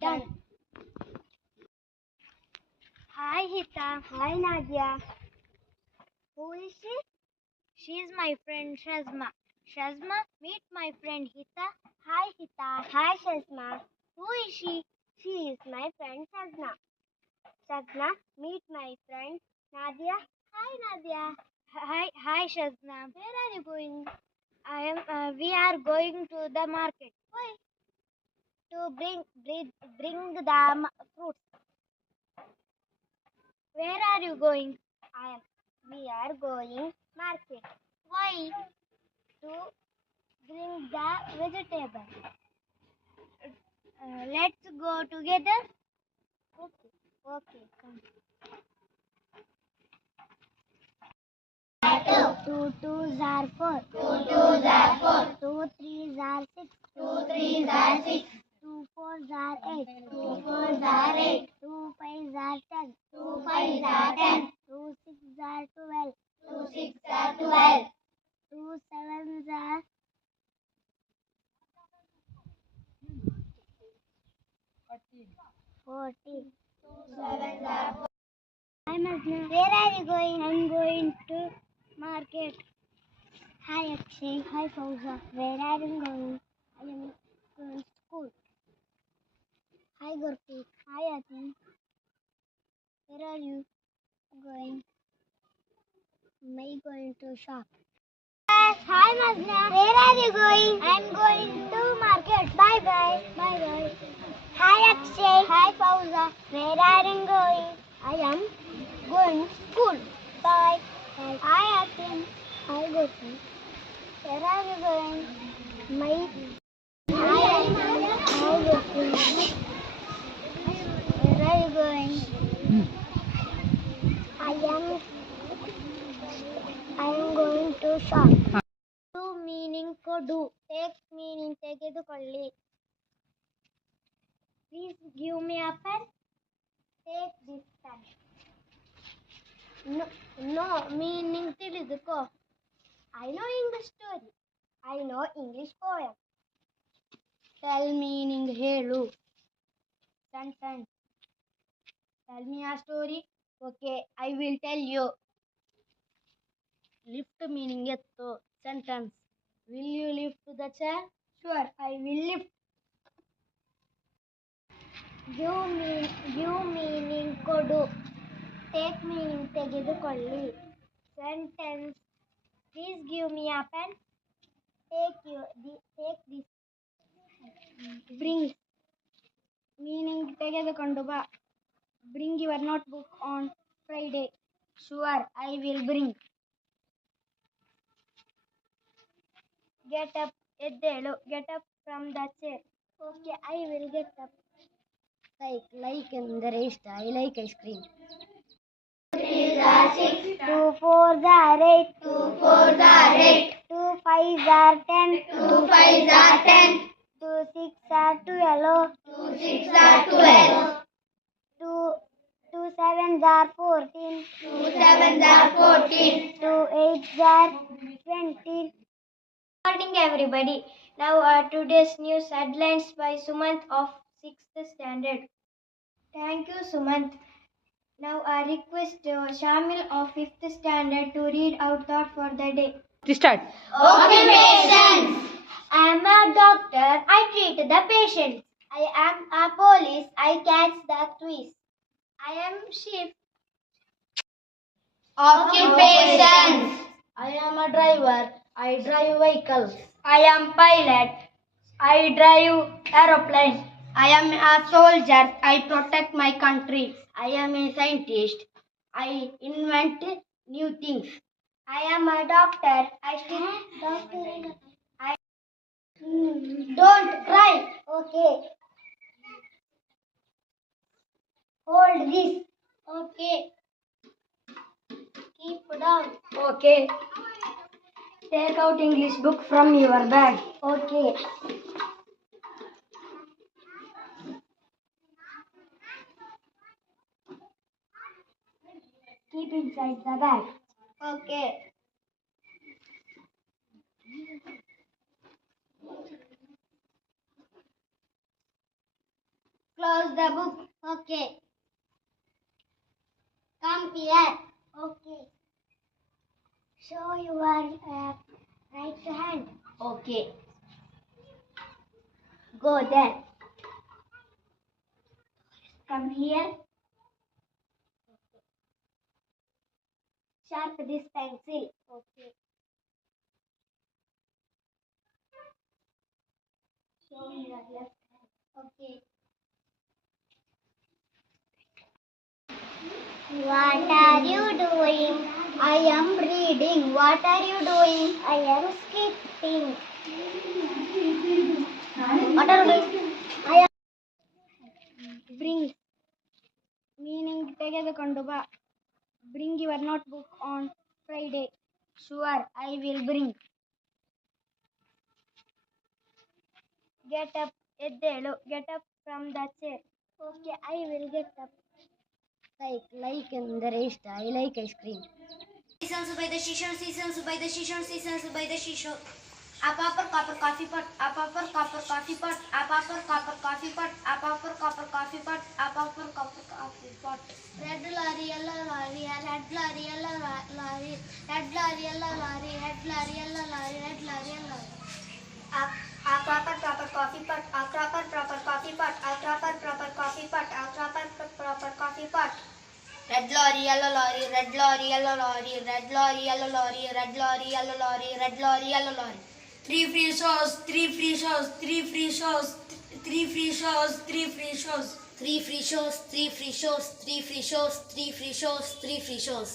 Done. Hi Hita. Hi Nadia. Who is she? She is my friend Shazma. Shazma, meet my friend Hita. Hi Hita. Hi Shazma. Who is she? She is my friend Shazma. Shazma, meet my friend Nadia. Hi Nadia. Hi Shazna. Where are you going? We are going to the market. Why? To bring the fruits. Where are you going? We are going market. Why? To bring the vegetable. Let's go together. Okay. Okay. Come. Two twos are four. Two twos are four. Two threes are six. Two threes are six. Two fours are eight. Two fours are eight. Two fives are 10. Two fives are 10. Two sixes are 12. Two sixes are 12. Two sevens are 14. Two sevens are 14. I'm Asna. Where are you going? I'm going to market. Hi Akshay. Hi Fauza. Where are you going? I am going to school. Hi Gurpreet. Hi Atin. Where are you going? Am I going to shop? Hi Mazna. Where are you going? I'm going to market. Bye bye. Bye bye. Hi Akshay. Hi Fauza. Where are you going? I am going to school. Bye. Bye. Hi Atin. Hi Gurpreet. Where are you going? My. Hi Gurpreet. Where are you going? I am going to shop. Do meaning ಕೊಡು. Take meaning ತೆಗೆದುಕೊಳ್ಳಿ. Please give me a pen. Take this pen. No meaning ತಿಳಿದುಕೋ. I know English story. I know English poem. Tell meaning ಹೇಳು. Sentence. Tell me a story. Okay, I will tell you. Lift meaning ಎತ್ತು. Sentence. Will you lift the chair? Sure, I will lift. Give meaning ಕೊಡು. Take meaning ತೆಗೆದುಕೊಳ್ಳಿ. Sentence. Please give me a pen. Take this. Bring meaning ತೆಗೆದುಕೊಂಡು ಬಾ. Bring your notebook on Friday. Sure, I will bring. Get up. ಎದ್ದೇಳು. Get up from the chair. Okay, I will get up. Like ಎಂದರೆ ಇಷ್ಟ. I like ice cream. 2 3s are 6. 2 4s are 8. 2 4s are 8. 2 5s are 10. 2 5s are 10. 2 6 are 12. 2 6 are 12. 2 7s are 14. 2 7s are 14. 2 8s are 20. Good morning, everybody. Now today's news headlines by Sumant of 6th standard. Thank you, Sumant. Now I request Shamil of 5th standard to read out thought for the day. Start. Occupations. I am a doctor. I treat the patients. I am a police. I catch the thieves. I am chief. Occupations. I am a driver. I drive vehicles. I am pilot. I drive aeroplane. I am a soldier. I protect my country. I am a scientist. I invent new things. I am a doctor. Don't cry. Okay. Hold this. Okay. Keep down. Okay. Take out English book from your bag. Okay. Keep inside the bag. Okay. Close the book. Okay. Come here. Okay. Show your right hand. Okay. Go there. Come here. Sharp this pencil. Okay. Show your left hand. Okay. What are you doing? I am reading. What are you doing? I am skipping. What are you doing? I am bring. Meaning ತೆಗೆದುಕೊಂಡು ಬಾ. Bring your notebook on Friday. Sure, I will bring. Get up. ಎದ್ದೇಳು. Get up from the chair. Okay, I will get up. Like ಎಂದರೆ ಇಷ್ಟ. I like ice cream. Seasons by the seashore, seasons by the seashore, seasons by the seashore. A copper coffee pot, a copper coffee pot, a copper coffee pot, a copper coffee pot, a copper coffee pot. Red lorry, yellow lorry, red lorry, yellow lorry, red lorry, yellow lorry, red lorry, yellow lorry, red lorry, yellow lorry. A proper coffee pot, a proper coffee pot, a proper coffee pot, a proper coffee pot. Red lorry, yellow lorry, red lorry, yellow lorry, red lorry, yellow lorry, red lorry, yellow lorry, red lorry, yellow lorry. Three free shows, three free shows, three free shows, three free shows, three free shows. Three free shows, three free shows, three free shows, three free shows, three free shows.